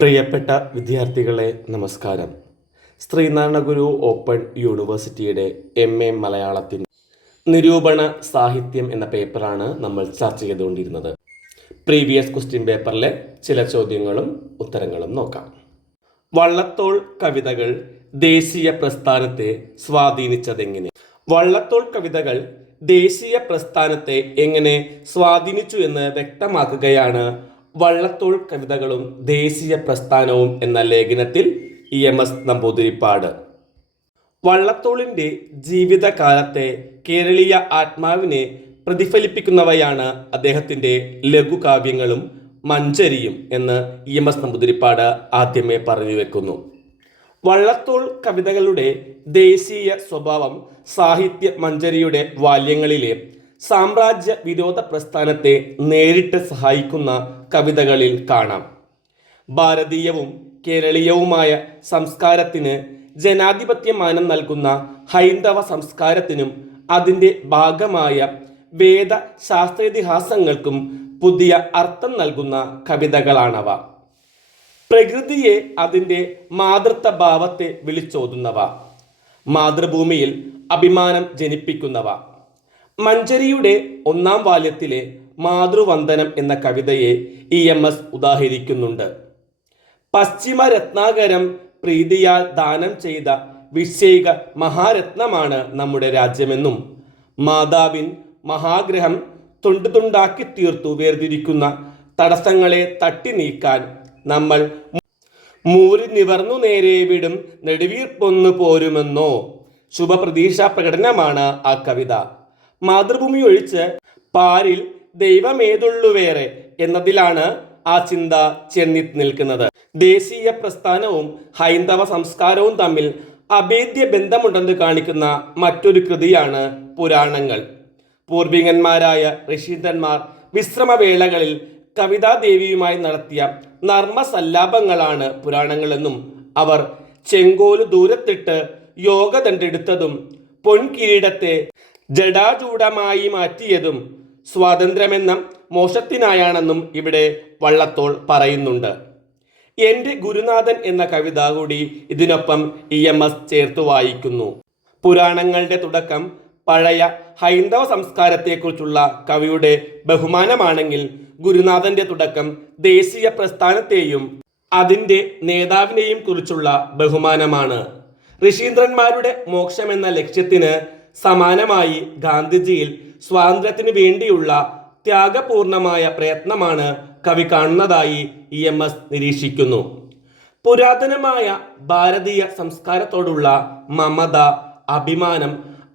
പ്രിയപ്പെട്ട വിദ്യാർത്ഥികളെ നമസ്കാരം. ശ്രീനാരായണ ഗുരു ഓപ്പൺ യൂണിവേഴ്സിറ്റിയുടെ MA മലയാളത്തിൻ്റെ നിരൂപണ സാഹിത്യം എന്ന പേപ്പറാണ് നമ്മൾ ചർച്ച ചെയ്തുകൊണ്ടിരുന്നത്. പ്രീവിയസ് ക്വസ്റ്റ്യൻ പേപ്പറിലെ ചില ചോദ്യങ്ങളും ഉത്തരങ്ങളും നോക്കാം. വള്ളത്തോൾ കവിതകൾ ദേശീയ പ്രസ്ഥാനത്തെ സ്വാധീനിച്ചതെങ്ങനെ? വള്ളത്തോൾ കവിതകൾ ദേശീയ പ്രസ്ഥാനത്തെ എങ്ങനെ സ്വാധീനിച്ചു എന്ന് വ്യക്തമാക്കുകയാണ് വള്ളത്തോൾ കവിതകളും ദേശീയ പ്രസ്ഥാനവും എന്ന ലേഖനത്തിൽ EMS നമ്പൂതിരിപ്പാട്. വള്ളത്തോളിൻ്റെ ജീവിതകാലത്തെ കേരളീയ ആത്മാവിനെ പ്രതിഫലിപ്പിക്കുന്നവയാണ് അദ്ദേഹത്തിൻ്റെ ലഘുകാവ്യങ്ങളും മഞ്ചരിയും എന്ന് EMS നമ്പൂതിരിപ്പാട് ആദ്യമേ പറഞ്ഞു വെക്കുന്നു. വള്ളത്തോൾ കവിതകളുടെ ദേശീയ സ്വഭാവം സാഹിത്യ മഞ്ചരിയുടെ വാല്യങ്ങളിലെ സാമ്രാജ്യ വിരോധ പ്രസ്ഥാനത്തെ നേരിട്ട് സഹായിക്കുന്ന കവിതകളിൽ കാണാം. ഭാരതീയവും കേരളീയവുമായ സംസ്കാരത്തിന് ജനാധിപത്യ മാനം നൽകുന്ന ഹൈന്ദവ സംസ്കാരത്തിനും അതിൻ്റെ ഭാഗമായ വേദ ശാസ്ത്രേതിഹാസങ്ങൾക്കും പുതിയ അർത്ഥം നൽകുന്ന കവിതകളാണവ. പ്രകൃതിയെ അതിൻ്റെ മാതൃത്വ ഭാവത്തെ വിളിച്ചോതുന്നവ, മാതൃഭൂമിയിൽ അഭിമാനം ജനിപ്പിക്കുന്നവ. മഞ്ചരിയുടെ 1-ാം വാല്യത്തിലെ മാതൃവന്ദനം എന്ന കവിതയെ EMS ഉദാഹരിക്കുന്നുണ്ട്. പശ്ചിമ രത്നാകരം പ്രീതിയാൽ ദാനം ചെയ്ത വിശേക മഹാരത്നമാണ് നമ്മുടെ രാജ്യമെന്നും മാതാവിൻ മഹാഗ്രഹം തുണ്ടുതുണ്ടാക്കി തീർത്തു വേർതിരിക്കുന്ന തടസ്സങ്ങളെ തട്ടി നീക്കാൻ നമ്മൾ മൂരി നിവർന്നു നേരെ വിടും നെടുവീർപ്പൊന്നു പോരുമെന്നോ ശുഭപ്രതീക്ഷാ പ്രകടനമാണ് ആ കവിത. മാതൃഭൂമി ഒഴിച്ച് പാരിൽ ദൈവമേതുള്ളുവേറെ എന്നതിലാണ് ആ ചിന്ത ചെന്നി നിൽക്കുന്നത്. ദേശീയ പ്രസ്ഥാനവും ഹൈന്ദവ സംസ്കാരവും തമ്മിൽ അഭേദ്യ ബന്ധമുണ്ടെന്ന് കാണിക്കുന്ന മറ്റൊരു കൃതിയാണ് പുരാണങ്ങൾ. പൂർവികന്മാരായ ഋഷീന്ദ്രന്മാർ വിശ്രമവേളകളിൽ കവിതാദേവിയുമായി നടത്തിയ നർമ്മസല്ലാപങ്ങളാണ് പുരാണങ്ങളെന്നും അവർ ചെങ്കോല് ദൂരത്തിട്ട് യോഗദണ്ഡെടുത്തതും പൊൻകിരീടത്തെ ജടാചൂടമായി മാറ്റിയതും സ്വാതന്ത്ര്യമെന്ന മോക്ഷത്തിനായാണെന്നും ഇവിടെ വള്ളത്തോൾ പറയുന്നുണ്ട്. എൻ്റെ ഗുരുനാഥൻ എന്ന കവിത കൂടി ഇതിനൊപ്പം EMS ചേർത്തു വായിക്കുന്നു. പുരാണങ്ങളുടെ തുടക്കം പഴയ ഹൈന്ദവ സംസ്കാരത്തെക്കുറിച്ചുള്ള കവിയുടെ ബഹുമാനമാണെങ്കിൽ ഗുരുനാഥന്റെ തുടക്കം ദേശീയ പ്രസ്ഥാനത്തെയും അതിൻ്റെ നേതാവിനെയും കുറിച്ചുള്ള ബഹുമാനമാണ്. ഋഷീന്ദ്രന്മാരുടെ മോക്ഷമെന്ന ലക്ഷ്യത്തിന് സമാനമായി ഗാന്ധിജിയിൽ സ്വാതന്ത്ര്യത്തിന് വേണ്ടിയുള്ള ത്യാഗപൂർണമായ പ്രയത്നമാണ് കവി കാണുന്നതായി EMS നിരീക്ഷിക്കുന്നു. പുരാതനമായ ഭാരതീയ സംസ്കാരത്തോടുള്ള മമത, അഭിമാനം,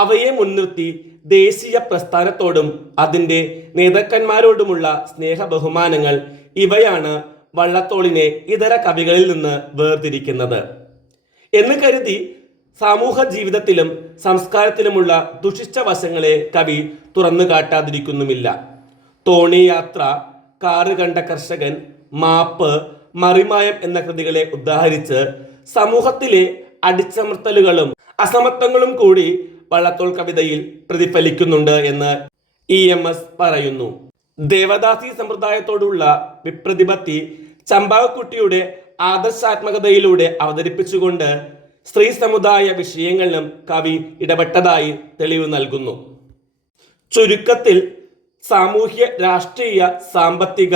അവയെ മുൻനിർത്തി ദേശീയ പ്രസ്ഥാനത്തോടും അതിൻ്റെ നേതാക്കന്മാരോടുമുള്ള സ്നേഹ ബഹുമാനങ്ങൾ, ഇവയാണ് വള്ളത്തോളിനെ ഇതര കവികളിൽ നിന്ന് വേർതിരിക്കുന്നത് എന്ന് കരുതി സമൂഹ ജീവിതത്തിലും സംസ്കാരത്തിലുമുള്ള ദുഷിച്ച വശങ്ങളെ കവി തുറന്നു കാട്ടാതിരിക്കുന്നുമില്ല. തോണിയാത്ര, കാറ് കണ്ട കർഷകൻ, മാപ്പ്, മറിമായം എന്ന കൃതികളെ ഉദാഹരിച്ച് സമൂഹത്തിലെ അടിച്ചമർത്തലുകളും അസമത്വങ്ങളും കൂടി വള്ളത്തോൾ കവിതയിൽ പ്രതിഫലിക്കുന്നുണ്ട് എന്ന് EMS പറയുന്നു. ദേവദാസി സമ്പ്രദായത്തോടുള്ള വിപ്രതിപത്തി ചമ്പാകുട്ടിയുടെ ആദർശാത്മകതയിലൂടെ അവതരിപ്പിച്ചുകൊണ്ട് സ്ത്രീ സമുദായ വിഷയങ്ങളിലും കവി ഇടപെട്ടതായി തെളിവ് നൽകുന്നു. ചുരുക്കത്തിൽ സാമൂഹ്യ, രാഷ്ട്രീയ, സാമ്പത്തിക,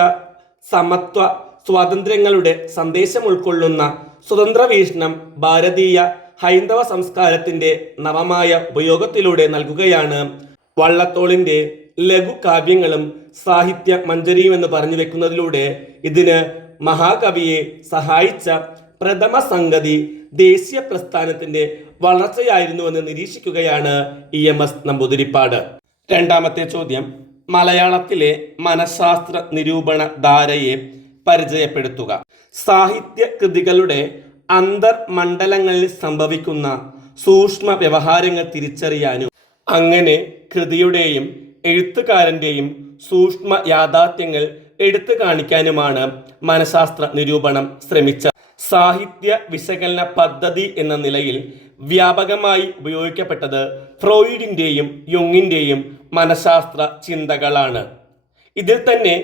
സമത്വ, സ്വാതന്ത്ര്യങ്ങളുടെ സന്ദേശം ഉൾക്കൊള്ളുന്ന സ്വതന്ത്ര വീക്ഷണം ഭാരതീയ ഹൈന്ദവ സംസ്കാരത്തിൻ്റെ നവമായ ഉപയോഗത്തിലൂടെ നൽകുകയാണ് വള്ളത്തോളിൻ്റെ ലഘുകാവ്യങ്ങളും സാഹിത്യ മഞ്ചരിയും എന്ന് പറഞ്ഞു വെക്കുന്നതിലൂടെ ഇതിന് മഹാകവിയെ സഹായിച്ച പ്രഥമ സംഗതി ദേശീയ പ്രസ്ഥാനത്തിൻ്റെ വളർച്ചയായിരുന്നുവെന്ന് നിരീക്ഷിക്കുകയാണ് EMS നമ്പൂതിരിപ്പാട്. 2-ാമത്തെ ചോദ്യം, മലയാളത്തിലെ മനഃശാസ്ത്ര നിരൂപണ ധാരയെ പരിചയപ്പെടുത്തുക. സാഹിത്യ കൃതികളുടെ അന്തർമണ്ഡലങ്ങളിൽ സംഭവിക്കുന്ന സൂക്ഷ്മ വ്യവഹാരങ്ങൾ തിരിച്ചറിയാനും അങ്ങനെ കൃതിയുടെയും എഴുത്തുകാരൻ്റെയും സൂക്ഷ്മ യാഥാർത്ഥ്യങ്ങൾ എടുത്തു കാണിക്കാനുമാണ് മനഃശാസ്ത്ര നിരൂപണം ശ്രമിച്ച സാഹിത്യ വിശകലന പദ്ധതി എന്ന നിലയിൽ വ്യാപകമായി ഉപയോഗിക്കപ്പെട്ടത് ഫ്രോയിഡിൻ്റെയും യുങ്ങിൻ്റെയും മനഃശാസ്ത്ര ചിന്തകളാണ്. ഇതിൽ തന്നെ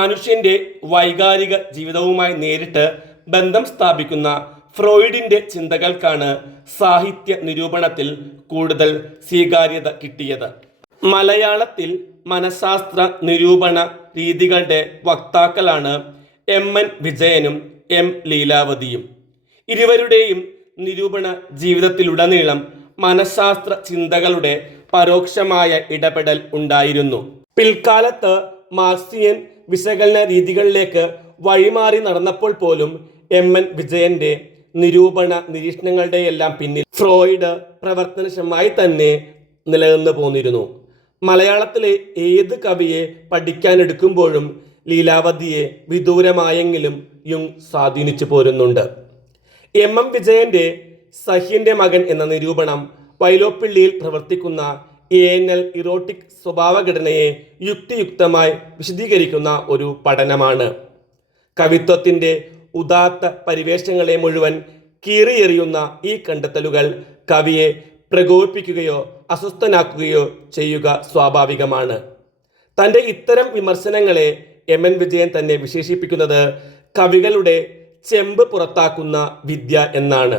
മനുഷ്യൻ്റെ വൈകാരിക ജീവിതവുമായി നേരിട്ട് ബന്ധം സ്ഥാപിക്കുന്ന ഫ്രോയിഡിന്റെ ചിന്തകൾക്കാണ് സാഹിത്യ നിരൂപണത്തിൽ കൂടുതൽ സ്വീകാര്യത കിട്ടിയത്. മലയാളത്തിൽ മനഃശാസ്ത്ര നിരൂപണ രീതികളുടെ വക്താക്കളാണ് എം.എൻ. വിജയനും എം. ലീലാവതിയും. ഇരുവരുടെയും നിരൂപണ ജീവിതത്തിലുടനീളം മനഃശാസ്ത്ര ചിന്തകളുടെ പരോക്ഷമായ ഇടപെടൽ ഉണ്ടായിരുന്നു. പിൽക്കാലത്ത് മാർക്സിയൻ വിശകലന രീതികളിലേക്ക് വഴിമാറി നടന്നപ്പോൾ പോലും എം.എൻ. വിജയന്റെ നിരൂപണ നിരീക്ഷണങ്ങളുടെയെല്ലാം പിന്നിൽ ഫ്രോയിഡ് പ്രവർത്തനക്ഷമമായി തന്നെ നിലനിന്നു പോന്നിരുന്നു. മലയാളത്തിലെ ഏത് കവിയെ പഠിക്കാനെടുക്കുമ്പോഴും ലീലാവതിയെ വിദൂരമായെങ്കിലും യുങ് സ്വാധീനിച്ചു പോരുന്നുണ്ട്. എം.എം. വിജയന്റെ സഹ്യന്റെ മകൻ എന്ന നിരൂപണം വൈലോപ്പിള്ളിയിൽ പ്രവർത്തിക്കുന്ന എ.എൻ.എൽ. ഇറോട്ടിക് സ്വഭാവഘടനയെ യുക്തിയുക്തമായി വിശദീകരിക്കുന്ന ഒരു പഠനമാണ്. കവിത്വത്തിന്റെ ഉദാത്ത പരിവേഷങ്ങളെ മുഴുവൻ കീറിയെറിയുന്ന ഈ കണ്ടെത്തലുകൾ കവിയെ പ്രകോപിപ്പിക്കുകയോ അസ്വസ്ഥനാക്കുകയോ ചെയ്യുക സ്വാഭാവികമാണ്. തൻ്റെ ഇത്തരം വിമർശനങ്ങളെ എം.എൻ. വിജയൻ തന്നെ വിശേഷിപ്പിക്കുന്നത് കവികളുടെ ചെമ്പ് പുറത്താക്കുന്ന വിദ്യ എന്നാണ്.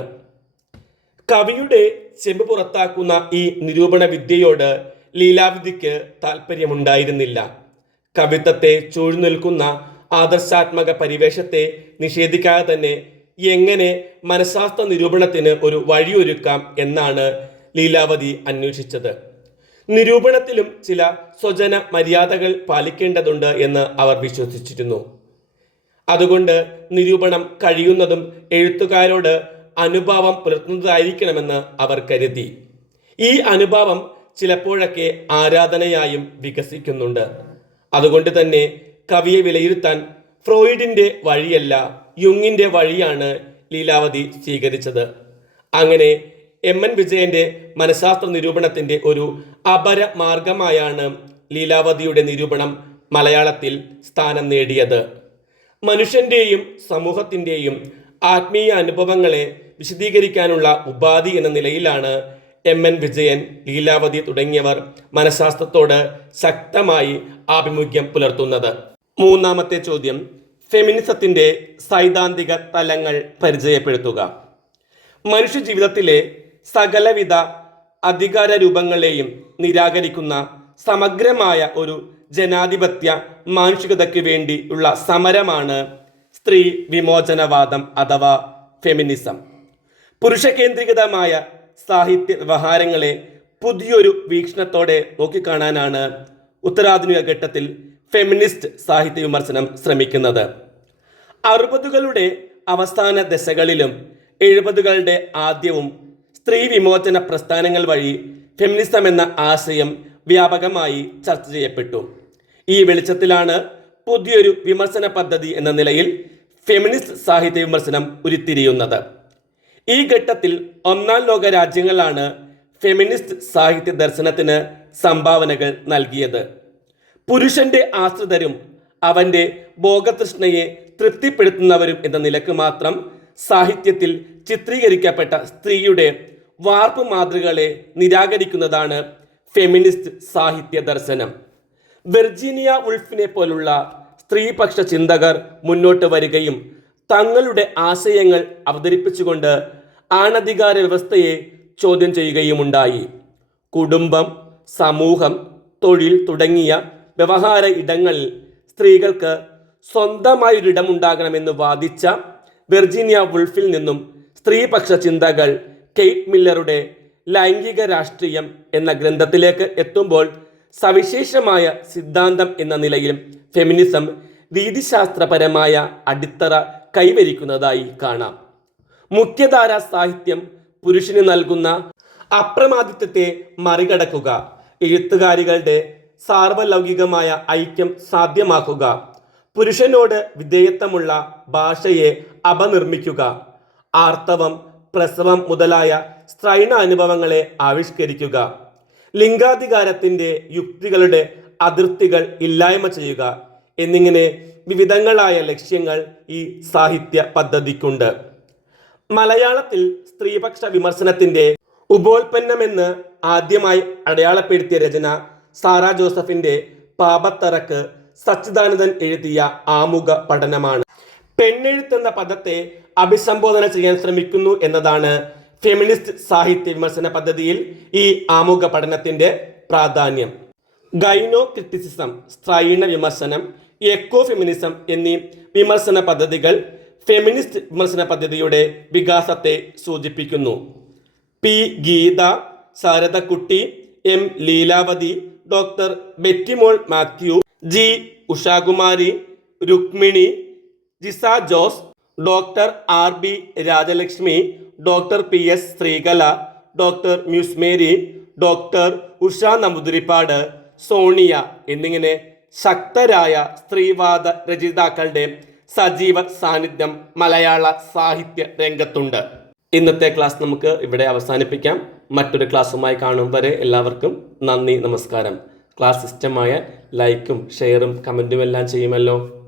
കവിയുടെ ചെമ്പ് പുറത്താക്കുന്ന ഈ നിരൂപണ വിദ്യയോട് ലീലാവതിക്ക് താല്പര്യമുണ്ടായിരുന്നില്ല. കവിത്വത്തെ ചൂഴ്ന്നിൽക്കുന്ന ആദർശാത്മക പരിവേഷത്തെ നിഷേധിക്കാതെ തന്നെ എങ്ങനെ മനഃശാസ്ത്ര നിരൂപണത്തിന് ഒരു വഴിയൊരുക്കാം എന്നാണ് ലീലാവതി അന്വേഷിച്ചത്. നിരൂപണത്തിലും ചില സ്വജന മര്യാദകൾ പാലിക്കേണ്ടതുണ്ട് എന്ന് അവർ വിശ്വസിച്ചിരുന്നു. അതുകൊണ്ട് നിരൂപണം കഴിയുന്നതും എഴുത്തുകാരോട് അനുഭാവം പുലർത്തുന്നതായിരിക്കണമെന്ന് അവർ കരുതി. ഈ അനുഭാവം ചിലപ്പോഴൊക്കെ ആരാധനയായും വികസിക്കുന്നുണ്ട്. അതുകൊണ്ട് തന്നെ കവിയെ വിലയിരുത്താൻ ഫ്രോയിഡിന്റെ വഴിയല്ല യുങ്ങിന്റെ വഴിയാണ് ലീലാവതി സ്വീകരിച്ചത്. അങ്ങനെ എം.എൻ. വിജയന്റെ മനഃശാസ്ത്ര നിരൂപണത്തിന്റെ ഒരു അപര മാർഗമായാണ് ലീലാവതിയുടെ നിരൂപണം മലയാളത്തിൽ സ്ഥാനം നേടിയത്. മനുഷ്യന്റെയും സമൂഹത്തിന്റെയും ആത്മീയ അനുഭവങ്ങളെ വിശദീകരിക്കാനുള്ള ഉപാധി എന്ന നിലയിലാണ് എം.എൻ. വിജയൻ, ലീലാവതി തുടങ്ങിയവർ മനഃശാസ്ത്രത്തോട് ശക്തമായി ആഭിമുഖ്യം പുലർത്തുന്നത്. മൂന്നാമത്തെ ചോദ്യം, ഫെമിനിസത്തിന്റെ സൈദ്ധാന്തിക തലങ്ങൾ പരിചയപ്പെടുത്തുക. മനുഷ്യജീവിതത്തിലെ സകലവിധ അധികാര രൂപങ്ങളെയും നിരാകരിക്കുന്ന സമഗ്രമായ ഒരു ജനാധിപത്യ മാനുഷികതയ്ക്ക് വേണ്ടിയുള്ള സമരമാണ് സ്ത്രീ വിമോചനവാദം അഥവാ ഫെമിനിസം. പുരുഷകേന്ദ്രീകൃതമായ സാഹിത്യ വ്യവഹാരങ്ങളെ പുതിയൊരു വീക്ഷണത്തോടെ നോക്കിക്കാണാനാണ് ഉത്തരാധുനിക ഘട്ടത്തിൽ ഫെമിനിസ്റ്റ് സാഹിത്യ വിമർശനം ശ്രമിക്കുന്നത്. 60കളുടെ അവസാന ദശകളിലും 70കളുടെ ആദ്യവും സ്ത്രീ വിമോചന പ്രസ്ഥാനങ്ങൾ വഴി ഫെമിനിസം എന്ന ആശയം വ്യാപകമായി ചർച്ച ചെയ്യപ്പെട്ടു. ഈ വെളിച്ചത്തിലാണ് പുതിയൊരു വിമർശന പദ്ധതി എന്ന നിലയിൽ ഫെമിനിസ്റ്റ് സാഹിത്യ വിമർശനം ഉരുത്തിരിയുന്നത്. ഈ ഘട്ടത്തിൽ ഒന്നാം ലോക രാജ്യങ്ങളാണ് ഫെമിനിസ്റ്റ് സാഹിത്യ ദർശനത്തിന് സംഭാവനകൾ നൽകിയത്. പുരുഷന്റെ ആശ്രിതരും അവന്റെ ഭോഗതൃഷ്ണയെ തൃപ്തിപ്പെടുത്തുന്നവരും എന്ന നിലക്ക് മാത്രം സാഹിത്യത്തിൽ ചിത്രീകരിക്കപ്പെട്ട സ്ത്രീയുടെ വാർപ്പ് മാതൃകകളെ നിരാകരിക്കുന്നതാണ് ഫെമിനിസ്റ്റ് സാഹിത്യ ദർശനം. വെർജീനിയ വുൾഫിനെ പോലുള്ള സ്ത്രീപക്ഷ ചിന്തകർ മുന്നോട്ട് വരികയും തങ്ങളുടെ ആശയങ്ങൾ അവതരിപ്പിച്ചുകൊണ്ട് ആണധികാര വ്യവസ്ഥയെ ചോദ്യം ചെയ്യുകയുമുണ്ടായി. കുടുംബം, സമൂഹം, തൊഴിൽ തുടങ്ങിയ വ്യവഹാര ഇടങ്ങളിൽ സ്ത്രീകൾക്ക് സ്വന്തമായൊരിടമുണ്ടാകണമെന്ന് വാദിച്ച വെർജീനിയ വുൾഫിൽ നിന്നും സ്ത്രീപക്ഷ ചിന്തകൾ കെയ്റ്റ് മില്ലറുടെ ലൈംഗിക രാഷ്ട്രീയം എന്ന ഗ്രന്ഥത്തിലേക്ക് എത്തുമ്പോൾ സവിശേഷമായ സിദ്ധാന്തം എന്ന നിലയിൽ ഫെമിനിസം രീതിശാസ്ത്രപരമായ അടിത്തറ കൈവരിക്കുന്നതായി കാണാം. മുഖ്യധാര സാഹിത്യം പുരുഷന് നൽകുന്ന അപ്രമാദിത്വത്തെ മറികടക്കുക, എഴുത്തുകാരികളുടെ സാർവലൗകികമായ ഐക്യം സാധ്യമാക്കുക, പുരുഷനോട് വിധേയത്വമുള്ള ഭാഷയെ അപനിർമ്മിക്കുക, ആർത്തവം, പ്രസവം മുതലായ സ്ത്രൈണ അനുഭവങ്ങളെ ആവിഷ്കരിക്കുക, ലിംഗാധികാരത്തിൻ്റെ യുക്തികളുടെ അതിർത്തികൾ ഇല്ലായ്മ ചെയ്യുക എന്നിങ്ങനെ വിവിധങ്ങളായ ലക്ഷ്യങ്ങൾ ഈ സാഹിത്യ പദ്ധതിക്കുണ്ട്. മലയാളത്തിൽ സ്ത്രീപക്ഷ വിമർശനത്തിൻ്റെ ഉപോൽപ്പന്നമെന്ന് ആദ്യമായി അടയാളപ്പെടുത്തിയ രചന സാറാ ജോസഫിൻ്റെ പാപത്തറക്ക് സച്ചിദാനന്ദൻ എഴുതിയ ആമുഖ പഠനമാണ്. പെണ്ണെഴുത്ത് എന്ന പദത്തെ അഭിസംബോധന ചെയ്യാൻ ശ്രമിക്കുന്നു എന്നതാണ് ഫെമിനിസ്റ്റ് സാഹിത്യ വിമർശന പദ്ധതിയിൽ ഈ ആമുഖ പഠനത്തിന്റെ പ്രാധാന്യം. ഗൈനോ ക്രിറ്റിസിസം, സ്ത്രൈണ വിമർശനം, എക്കോ ഫെമിനിസം എന്നീ വിമർശന പദ്ധതികൾ ഫെമിനിസ്റ്റ് വിമർശന പദ്ധതിയുടെ വികാസത്തെ സൂചിപ്പിക്കുന്നു. P Geetha, Sharadakutty, M Leelavathi, doctor Bettymol Mathew, G Ushakumari, Rukmini, Jisa Jose, doctor R B Rajalakshmi, doctor P S Sreekala, doctor Muse Mary, doctor Usha Namboothiripad, Sonia എന്നിങ്ങനെ ശക്തരായ സ്ത്രീവാദ രചയിതാക്കളുടെ സജീവ സാന്നിധ്യം മലയാള സാഹിത്യ രംഗത്തുണ്ട്. ഇന്നത്തെ ക്ലാസ് നമുക്ക് ഇവിടെ അവസാനിപ്പിക്കാം. മറ്റൊരു ക്ലാസ്സുമായി കാണും വരെ എല്ലാവർക്കും നന്ദി, നമസ്കാരം. ക്ലാസ് ഇഷ്ടമായ ലൈക്കും ഷെയറും കമൻറ്റും എല്ലാം ചെയ്യുമല്ലോ.